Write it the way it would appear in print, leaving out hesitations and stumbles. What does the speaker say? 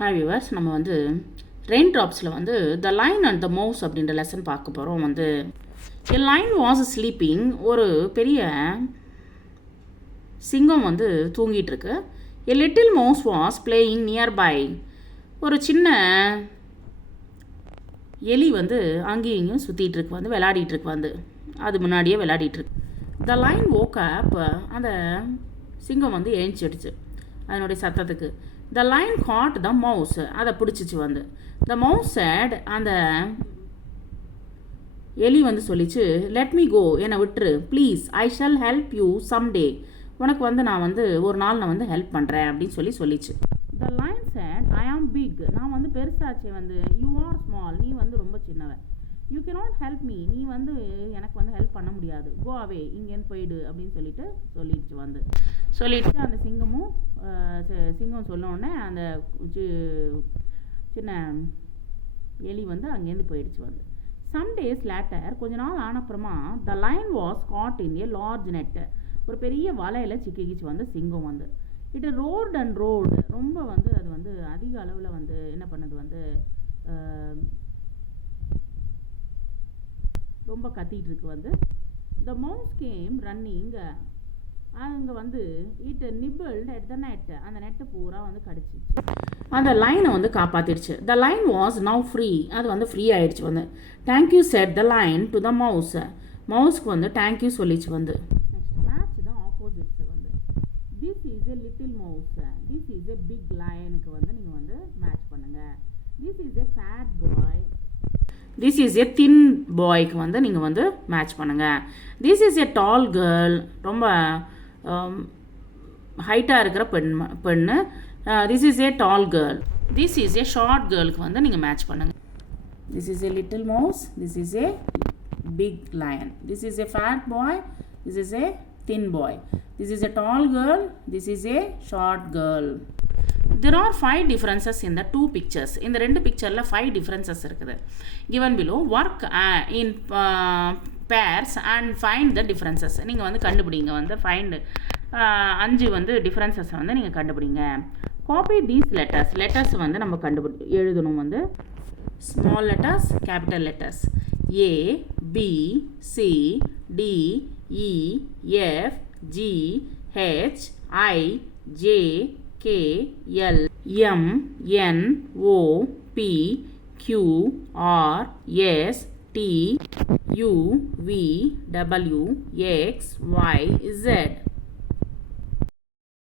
Hi viewers, நம்ம வந்து rain ட்ராப்ஸில் வந்து the line and the mouse அப்படின்ற லெசன் பார்க்க போகிறோம். வந்து எ லைன் வாஸ் ஸ்லீப்பிங், ஒரு பெரிய சிங்கம் வந்து தூங்கிட்டு இருக்கு. எ little mouse was playing nearby, ஒரு சின்ன எலி வந்து அங்கேயும் இங்கேயும் சுற்றிட்டு இருக்கு, வந்து விளையாடிட்டு இருக்கு, வந்து அது முன்னாடியே விளையாடிட்டுருக்கு. த லைன் woke up, அந்த சிங்கம் வந்து எழுந்திடுச்சு அதனுடைய சத்தத்துக்கு. The lion got the mouse, அதை பிடிச்சிச்சு வந்து. த மவுஸ் said, அந்த எலி வந்து சொல்லிச்சு, லெட் மீ கோ, என்னை விட்டுரு please, I shall help you someday, உனக்கு வந்து நான் வந்து ஒரு நாள் நான் வந்து ஹெல்ப் பண்ணுறேன் அப்படின்னு சொல்லிச்சு. த லைன் said, ஐ ஆம் பிக், நான் வந்து பெருசாச்சே, வந்து யூ ஆர் ஸ்மால், நீ வந்து ரொம்ப சின்னவன். யூ cannot ஹெல்ப் மீ, நீ வந்து எனக்கு வந்து ஹெல்ப் பண்ண முடியாது. கோ அவே, இங்கேருந்து போயிடு அப்படின்னு சொல்லிடுச்சு வந்து. சொல்லிட்டு அந்த சிங்கம் சொன்னோடனே அந்த சின்ன எலி வந்து அங்கேருந்து போயிடுச்சு வந்து. சம் டேஸ் லேட்டர், கொஞ்ச நாள் ஆனப்புறமா, the lion was caught in a large net, ஒரு பெரிய வலையில் சிக்கிச்சு வந்து சிங்கம் வந்து. இட் ரோட் அண்ட் ரோடு, ரொம்ப வந்து அது வந்து அதிக அளவில் வந்து என்ன பண்ணுது வந்து ரொம்ப கத்திட்டு இருக்கு வந்து. த மவுஸ் கேம் ரன்னிங், அங்கே வந்து it nibbled at the net, அந்த நெட்டை பூரா வந்து கடிச்சிச்சு, அந்த லைனை வந்து காப்பாற்றிடுச்சு. The lion was now free, அது வந்து ஃப்ரீ ஆயிடுச்சு வந்து. Thank you said the lion to the mouse, மவுஸ்க்கு வந்து தேங்க்யூ சொல்லிச்சு வந்து. நெக்ஸ்ட் மேட்ச் தான் ஆப்போசிட்ஸ் வந்து. This is a little mouse, this is a big லைனுக்கு வந்து நீங்கள் வந்து மேட்ச் பண்ணுங்கள். This is a fat boy, this is a thin பாய்க்கு வந்து நீங்கள் வந்து மேட்ச் பண்ணுங்கள். This is a tall girl, ரொம்ப ஹைட்டாக இருக்கிற பெண்ணு. This is a tall girl. This is a short கேர்ளுக்கு வந்து நீங்கள் மேட்ச் பண்ணுங்கள். This is a little mouse, this is a big lion. This is a fat boy, this is a thin boy. This is a tall girl, this is a short girl. There are 5 differences in the 2 pictures. இந்த 2 பிக்சரில் 5 differences இருக்குது. Given below, work in pairs and find the differences. நீங்கள் வந்து கண்டுபிடிங்க வந்து find 5 வந்து differences வந்து நீங்கள் கண்டுபிடிங்க. Copy these letters. Letters வந்து நம்ம எழுதணும் வந்து. Small letters, capital letters. A, B, C, D, E, F, G, H, I, J, K, L, M, N, O, P, Q, R, S, T, U, V, W, X, Y, Z.